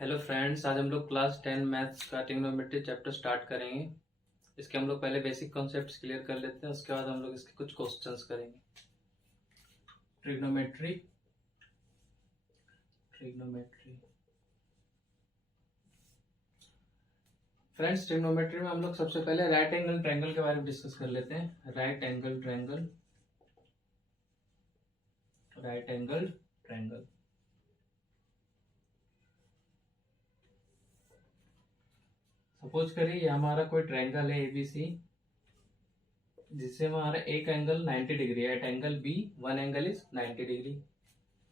Hello friends, आज हम लोग क्लास 10 मैथ्स का ट्रिग्नोमेट्री चैप्टर स्टार्ट करेंगे। इसके हम लोग पहले बेसिक कॉन्सेप्ट्स क्लियर कर लेते हैं, उसके बाद हम लोग इसके कुछ क्वेश्चंस करेंगे। ट्रिग्नोमेट्री ट्रिग्नोमेट्री फ्रेंड्स, ट्रिग्नोमेट्री में हम लोग सबसे पहले राइट एंगल ट्रायंगल के बारे में डिस्कस कर लेते हैं। राइट एंगल ट्रायंगल सपोज करिए ये हमारा कोई ट्रायंगल है एबीसी, जिससे हमारा एक एंगल 90 डिग्री है। At angle B one angle is 90 degree.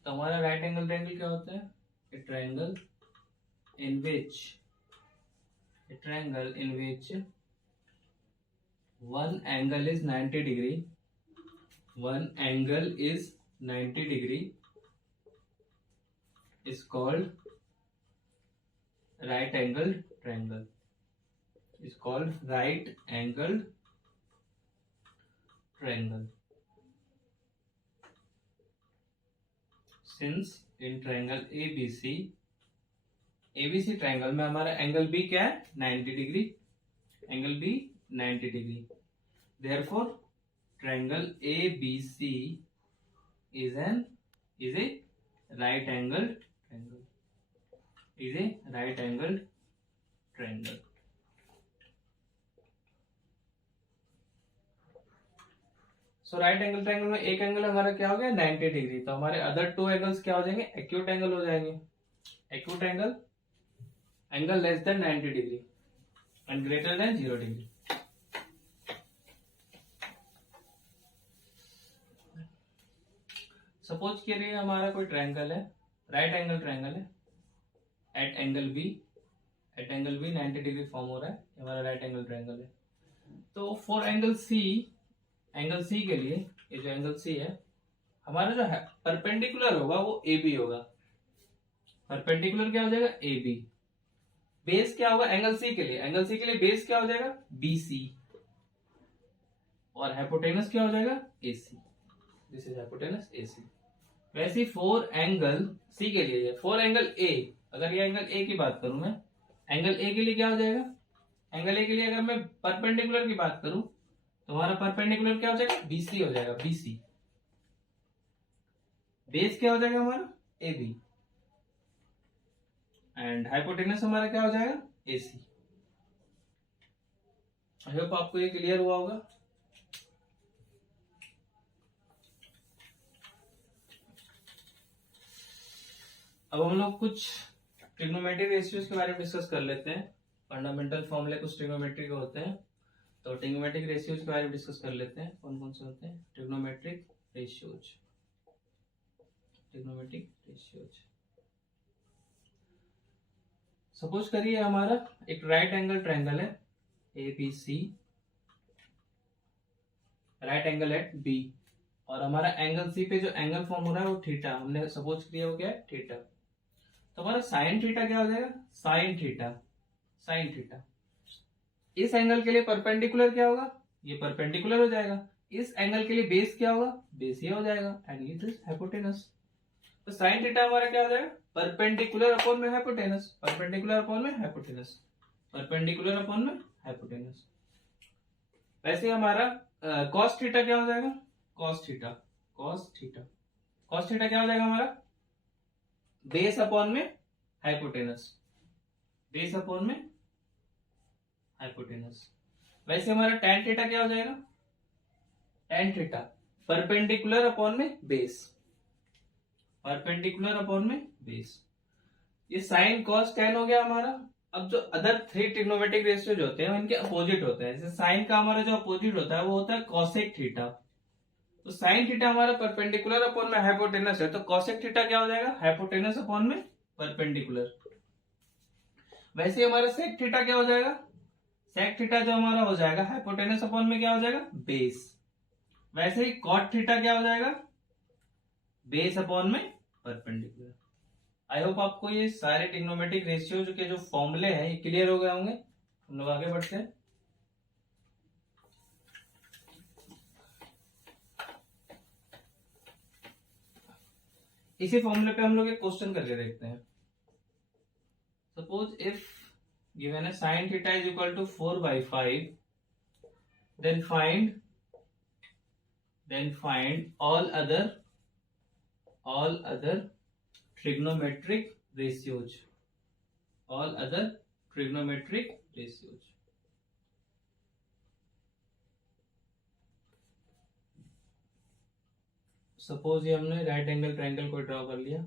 तो हमारा राइट एंगल ट्रायंगल क्या होता है? A triangle in which one angle is 90 degree is called right angled triangle. Since in triangle ABC triangle में हमारा एंगल बी क्या है? 90 degree. Angle B 90 degree. Therefore, triangle ABC is a right angled triangle. So right angle triangle में एक angle हमारा क्या हो गया? 90 डिग्री। तो हमारे अदर टू एंगल्स क्या हो जाएंगे? एक्यूट एंगल हो जाएंगे। Acute angle less than 90 degree and greater than 0 degree. Suppose करिए हमारा कोई ट्रायंगल है, राइट एंगल ट्रायंगल है। At angle B 90 degree form हो रहा है, हमारा राइट एंगल ट्रायंगल है। तो फॉर एंगल सी के लिए, ये जो एंगल सी है हमारा जो है परपेंडिकुलर होगा वो ए बी होगा। परपेंडिकुलर क्या हो जाएगा? A B. बेस क्या होगा एंगल सी के लिए? एंगल सी के लिए बेस क्या हो जाएगा? B C. और हाइपोटेनस क्या हो जाएगा? A C. This is hypotenuse A C. वैसे फोर एंगल सी के लिए, फोर एंगल ए, अगर ये एंगल ए की बात करूं मैं, एंगल ए के लिए क्या हो जाएगा? एंगल ए के लिए अगर मैं परपेंडिकुलर की बात करूं तो हमारा परपेंडिकुलर क्या हो जाएगा? बीसी हो जाएगा, बीसी। बेस क्या हो जाएगा हमारा? A B. एंड हाइपोटेनस हमारा क्या हो जाएगा? A C. आई होप आपको ये क्लियर हुआ होगा। अब हम लोग कुछ ट्रिग्नोमेट्रिक रेशियोज के बारे में डिस्कस कर लेते हैं। फंडामेंटल फॉर्मूले कुछ ट्रिग्नोमेट्री के होते हैं, तो ट्रिग्नोमेट्रिक रेशियोज के बारे में डिस्कस कर लेते हैं। कौन कौन से होते हैं ट्रिग्नोमेट्रिक रेशियोज? सपोज करिए हमारा एक राइट एंगल ट्रायंगल है A B C, right angle at B, और हमारा एंगल सी पे जो एंगल फॉर्म हो रहा है वो थीटा, हमने सपोज किया हो क्या है? थीटा। तो हमारा साइन थीटा क्या हो जाएगा? Sine theta. इस एंगल के लिए परपेंडिकुलर क्या होगा? ये परपेंडिकुलर हो जाएगा। इस एंगल के लिए बेस क्या होगा? बेस ही हो जाएगा, एंड ये दिस हाइपोटेनस। तो साइन थीटा हमारा क्या हो जाएगा? परपेंडिकुलर अपॉन में हाइपोटेनस। वैसे हमारा कॉस थीटा क्या हो जाएगा? कॉस थीटा क्या हो जाएगा हमारा? बेस अपॉन में हाइपोटेनस। वैसे हमारा tan थीटा क्या हो जाएगा? tan थीटा परपेंडिकुलर अपॉन में बेस। ये साइन कॉस tan हो गया हमारा। अब जो अदर थ्री ट्रिग्नोमेट्रिक रेशियोज होते हैं इनके अपोजिट होते हैं। जैसे साइन का हमारा जो अपोजिट होता है वो होता है कॉसेक थीटा। तो साइन थीटा हमारा परपेंडिकुलर अपॉन में हाइपोटेनस है, तो कॉसेक थीटा क्या हो जाएगा? हाइपोटेनस अपॉन में परपेंडिकुलर। वैसे हमारा सेक थीटा क्या हो जाएगा? सेक थीटा जो हमारा हो जाएगा हाइपोटेनस अपॉन में क्या हो जाएगा? बेस। वैसे ही कॉट थीटा क्या हो जाएगा? बेस अपॉन में परपेंडिकुलर। आई होप आपको ये सारे ट्रिग्नोमेट्रिक रेशियोज के जो फॉर्मूले हैं ये क्लियर हो गए होंगे। हम लोग आगे बढ़ते हैं। इसी फॉर्मूले पे हम लोग एक क्वेश्चन करके देखते हैं। Suppose if given a sin theta is equal to 4/5, then find all other trigonometric ratios. Suppose ये हमने राइट एंगल ट्रायंगल को ड्रॉ कर लिया,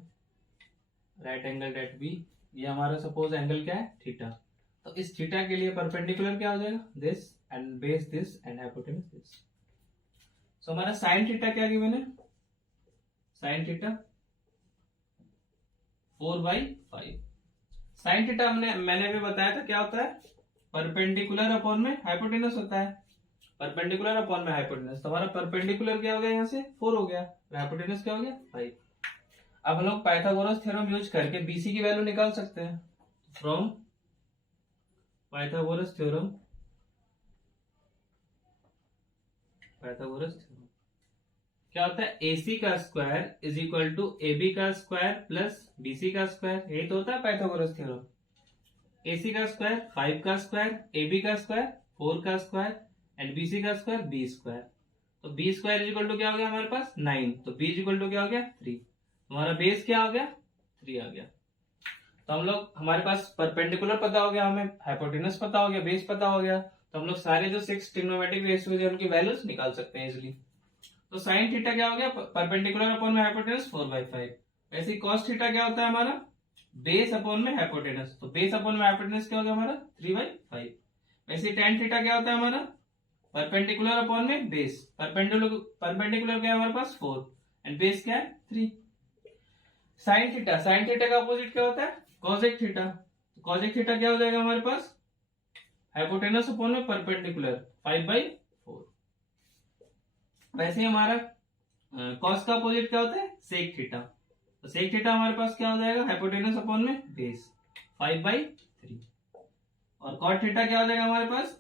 राइट एंगल एट बी, ये हमारा सपोज एंगल क्या है, थीटा। तो इस थीटा के लिए परपेंडिकुलर क्या हो जाएगा, this and base this and hypotenuse this. So हमारा साइन थीटा क्या गिवन है, साइन थीटा 4/5। साइन थीटा मैंने अभी बताया था क्या होता है, परपेंडिकुलर अपॉन में हाइपोटेनस होता है, परपेंडिकुलर अपॉन में हाइपोटेनस। तो हमारा परपेंडिकुलर क्या हो गया, यहाँ से 4 हो गया, हाइपोटेनस क्या हो गया 5। अब हम लोग पाइथागोरस थ्योरम यूज करके बीसी की वैल्यू निकाल सकते हैं। फ्रॉम पाइथागोरस थ्योरम क्या होता है, AC का square is equal to AB का स्क्वायर प्लस BC का स्क्वायर, यही तो होता है पाइथागोरस थ्योरम। AC का स्क्वायर 5 का स्क्वायर, AB का स्क्वायर 4 का स्क्वायर एंड BC का स्क्वायर B स्क्वायर। तो B square is equal to क्या हो गया हमारे पास 9, तो B इज इक्वल टू क्या हो गया 3। हमारा बेस क्या हो गया 3 आ गया। तो हम लोग, हमारे पास परपेंडिकुलर पता हो गया, हमें हाइपोटेनस पता हो गया, बेस पता हो गया, तो हम लोग सारे जो 6 ट्रिग्नोमेट्रिक रेशियोज है उनकी वैल्यूज निकाल सकते हैं इजिली। तो साइन थीटा क्या हो गया, परपेंडिकुलर अपॉन में हाइपोटेनस 4/5। वैसे कॉस थीटा क्या होता है हमारा, बेस अपॉन में हाइपोटेनस, तो बेस अपॉन में हाइपोटेनस क्या हो गया हमारा 3/5। वैसे टेन थीटा क्या होता है हमारा, परपेंडिकुलर अपॉन में बेस, परपेंडिकुलर क्या है हमारे पास 4 एंड बेस क्या है 3। साइन थीटा का अपोजिट क्या होता है, कॉसेक थीटा। कॉसेक थीटा क्या हो जाएगा हमारे पास, हाइपोटेनस अपॉन में परपेंडिकुलर 5/4। वैसे ही हमारा कॉस का अपोजिट क्या होता है, सेक थीटा। तो सेक थीटा हमारे पास क्या हो जाएगा, हाइपोटेनस अपॉन में बेस 5/3। और कॉट थीटा क्या हो जाएगा हमारे पास,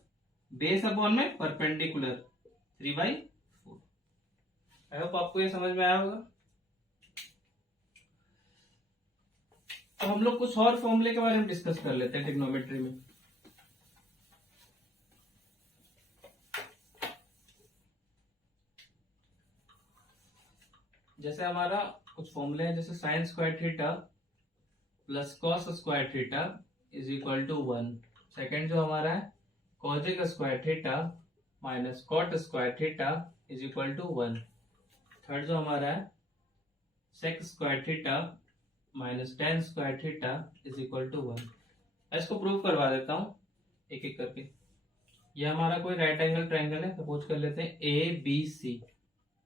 बेस अपॉन में परपेंडिकुलर 3/4। आई होप आपको ये समझ में आया होगा। अब हम लोग कुछ और फॉर्मूले के बारे में डिस्कस कर लेते हैं ट्रिग्नोमेट्री में। जैसे हमारा कुछ फॉर्मूले हैं, जैसे sine square theta plus cos square theta is equal to 1। Second जो हमारा है cosec square theta minus cot square theta is equal to 1। Third जो हमारा है sec square theta minus tan square theta is equal to 1। इसको prove करवा देता हूं एक एक करके। ये हमारा कोई राइट एंगल ट्रायंगल है, सपोज कर लेते हैं ABC,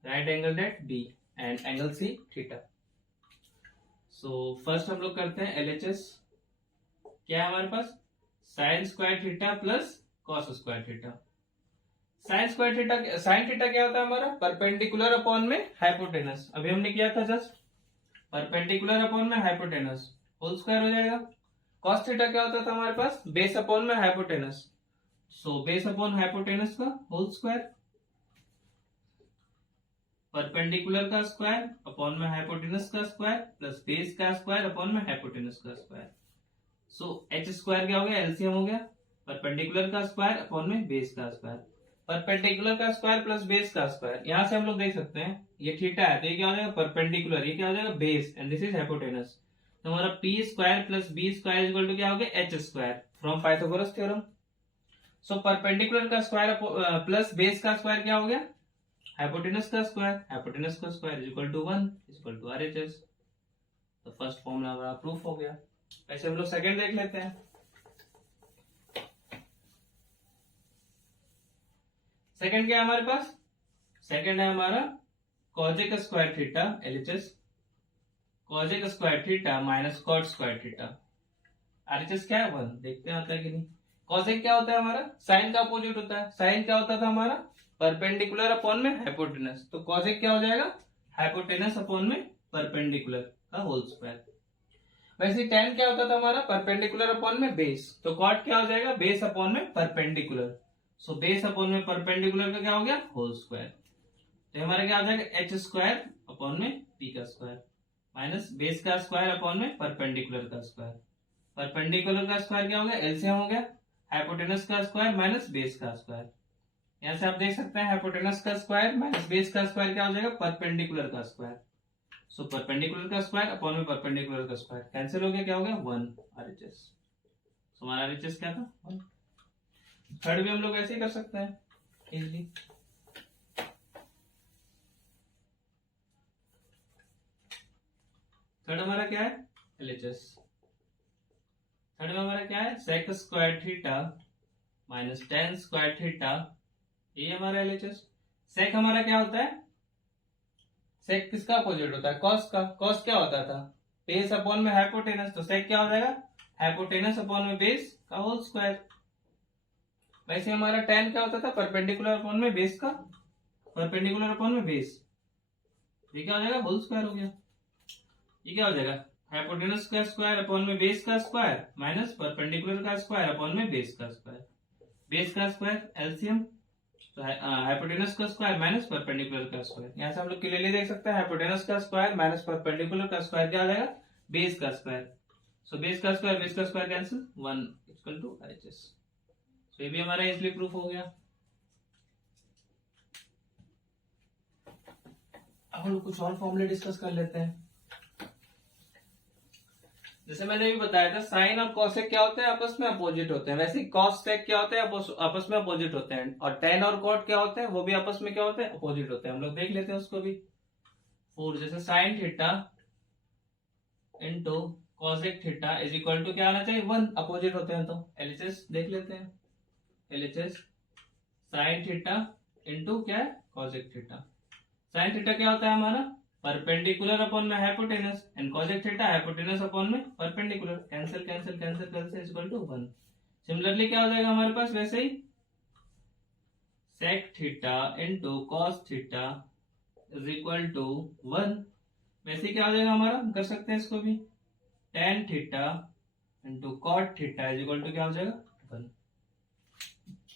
right angle at B and angle C theta. So first हम लोग करते हैं LHS। क्या है हमारे पास, sine square theta plus cos square theta. Sine theta क्या होता है हमारा, परपेंडिकुलर अपॉन में हाइपोटेनस। अभी हमने किया था जस्ट, परपेंडिकुलर अपॉन में हाइपोटेनस होल स्क्वायर हो जाएगा। कॉस थीटा क्या होता था हमारे पास, बेस अपॉन में hypotenuse, so base upon hypotenuse का होल स्क्वायर, परपेंडिकुलर का स्क्वायर अपॉन में हाइपोटेनस का स्क्वायर प्लस बेस का स्क्वायर अपॉन में हाइपोटेनस का स्क्वायर। सो h स्क्वायर क्या हो गया, एलसीएम हो गया, परपेंडिकुलर का स्क्वायर अपॉन में बेस का स्क्वायर, परपेंडिकुलर का स्क्वायर प्लस बेस का स्क्वायर। यहां से हम लोग देख सकते हैं ये थीटा है तो ये क्या हो जाएगा परपेंडिकुलर, ये क्या हो जाएगा base and this is hypotenuse. तो हमारा P square plus B square equal to क्या हो गया H square from Pythagoras theorem. So perpendicular का स्क्वायर प्लस बेस का स्क्वायर क्या हो गया हाइपोटेनस का square is equal to 1 is equal to RHS। तो फर्स्ट फॉर्मूला हमारा प्रूफ हो गया। ऐसे हम लोग सेकंड देख लेते हैं। सेकंड क्या है हमारे पास, सेकंड है हमारा cosec square theta LHS, cosec square theta minus cot square theta, RHS क्या है 1। देखते हैं आता है कि नहीं। कॉजेक क्या होता है हमारा, साइन का अपोजिट होता है। साइन क्या होता था हमारा परपेंडिकुलर अपॉन में हाइपोटेनस, तो कॉजेक क्या हो जाएगा हाइपोटेनस अपॉन में परपेंडिकुलर का होल स्क्वायर। वैसे टेन क्या होता था हमारा परपेंडिकुलर अपॉन में बेस, तो कॉट क्या हो जाएगा बेस अपॉन में परपेंडिकुलर, सो बेस अपॉन में परपेंडिकुलर का क्या हो गया होल स्क्वायर। तो हमारा क्या हो जाएगा एच स्क्वायर अपॉन में पी का स्क्वायर माइनस बेस का स्क्वायर अपॉन में परपेंडिकुलर का स्क्वायर। परपेंडिकुलर का स्क्वायर क्या हो गया, एलसीएम हो गया हाइपोटेनस का स्क्वायर माइनस बेस का स्क्वायर। यहां से आप देख सकते हैं हाइपोटेनस का स्क्वायर माइनस बेस का स्क्वायर क्या हो जाएगा, परपेंडिकुलर का स्क्वायर। सो परपेंडिकुलर का स्क्वायर अपॉन में परपेंडिकुलर का स्क्वायर कैंसिल हो गया, क्या हो गया 1 आरएचएस। सो हमारा आरएचएस क्या था 1। थर्ड भी हम लोग ऐसे ही कर सकते हैं इजीली। थर्ड हमारा क्या है एलएचएस। थर्ड में हमारा क्या है sec square theta minus tan square theta, ये हमारा एलएचएस। सेक हमारा क्या होता है, सेक किसका अपोजिट होता है, कॉस का। कॉस क्या होता था बेस अपॉन में हाइपोटेनस, तो सेक क्या हो जाएगा हाइपोटेनस अपॉन में बेस का होल स्क्वायर। वैसे हमारा टेन क्या होता था परपेंडिकुलर अपॉन में बेस का, परपेंडिकुलर अपॉन में बेस, ये क्या हो जाएगा होल स्क्वायर हो गया। ये क्या हो जाएगा हाइपोटेनस का स्क्वायर अपॉन में बेस का स्क्वायर माइनस परपेंडिकुलर का स्क्वायर अपॉन में बेस का स्क्वायर। बेस का स्क्वायर एलसीएम, तो हाइपोटेनस का स्क्वायर माइनस परपेंडिकुलर का स्क्वायर। यहां से हम लोग क्लियरली देख सकते हैं हाइपोटेनस का स्क्वायर माइनस परपेंडिकुलर का स्क्वायर क्या आ जाएगा बेस का स्क्वायर। सो बेस का square cancel 1 equal to RHS. So ये भी हमारा इजीली प्रूफ हो गया। अब हम लोग कुछ और फॉर्मूले डिस्कस कर लेते हैं। जैसे मैंने भी बताया था साइन और कॉसेक क्या होते हैं आपस में अपोजिट होते हैं, वैसे कॉसेक क्या होते हैं आपस में अपोजिट होते हैं, और टेन और कॉट क्या होते हैं वो भी आपस में क्या होते हैं अपोजिट होते हैं। हम लोग देख लेते हैं उसको भी। 4 जैसे sine theta into cosec theta is equal to क्या आना चाहिए 1, अपोजिट होते हैं। तो एलएचएस देख लेते हैं। एलएचएस साइन थीटा इंटू क्या है कॉसेक थीटा। साइन थीटा क्या होता है हमारा परपेंडिकुलर अपॉन में hypotenuse and cosec theta hypotenuse upon में perpendicular, cancel cancel cancel cancel is equal to 1। Similarly क्या हो जाएगा हमारे पास वैसे ही sec theta into cos theta is equal to 1। वैसे ही क्या हो जाएगा हमारा, कर सकते हैं इसको भी tan theta into cot theta is equal to क्या हो जाएगा 1।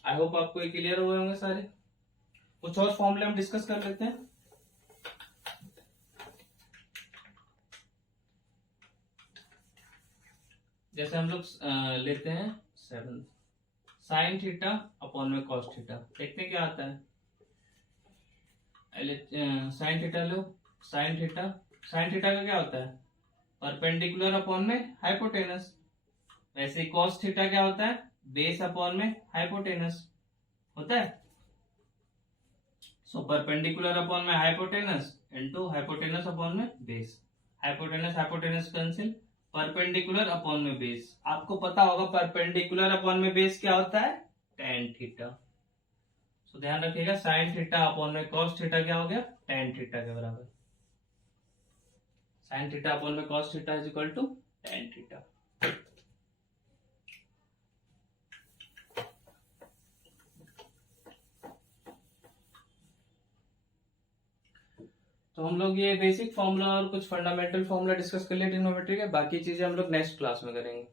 आई होप आपको ये क्लियर हुए होंगे सारे। कुछ और फॉर्मूले हम डिस्कस कर लेते हैं। जैसे हम लोग लेते हैं 7 साइन थीटा अपॉन में कॉस थीटा, देखते हैं क्या आता है। साइन थीटा लो, साइन थीटा का क्या होता है परपेंडिकुलर अपॉन में हाइपोटेनस। वैसे कॉस थीटा क्या होता है बेस अपॉन में हाइपोटेनस होता है। सो परपेंडिकुलर अपॉन में हाइपोटेनस इनटू हाइपोटेनस अपॉन में base, hypotenuse cancel, perpendicular upon में बेस। आपको पता होगा परपेंडिकुलर अपॉन में बेस क्या होता है टेन थीटा। सो ध्यान रखिएगा साइन थीटा अपॉन में कॉस थीटा क्या हो गया टेन थीटा के बराबर। साइन थीटा अपॉन में cos theta is equal to tan theta. तो हम लोग ये बेसिक फॉर्मूला और कुछ फंडामेंटल फॉर्मूला डिस्कस कर लिए ट्रिग्नोमेट्री के, बाकी चीजें हम लोग नेक्स्ट क्लास में करेंगे।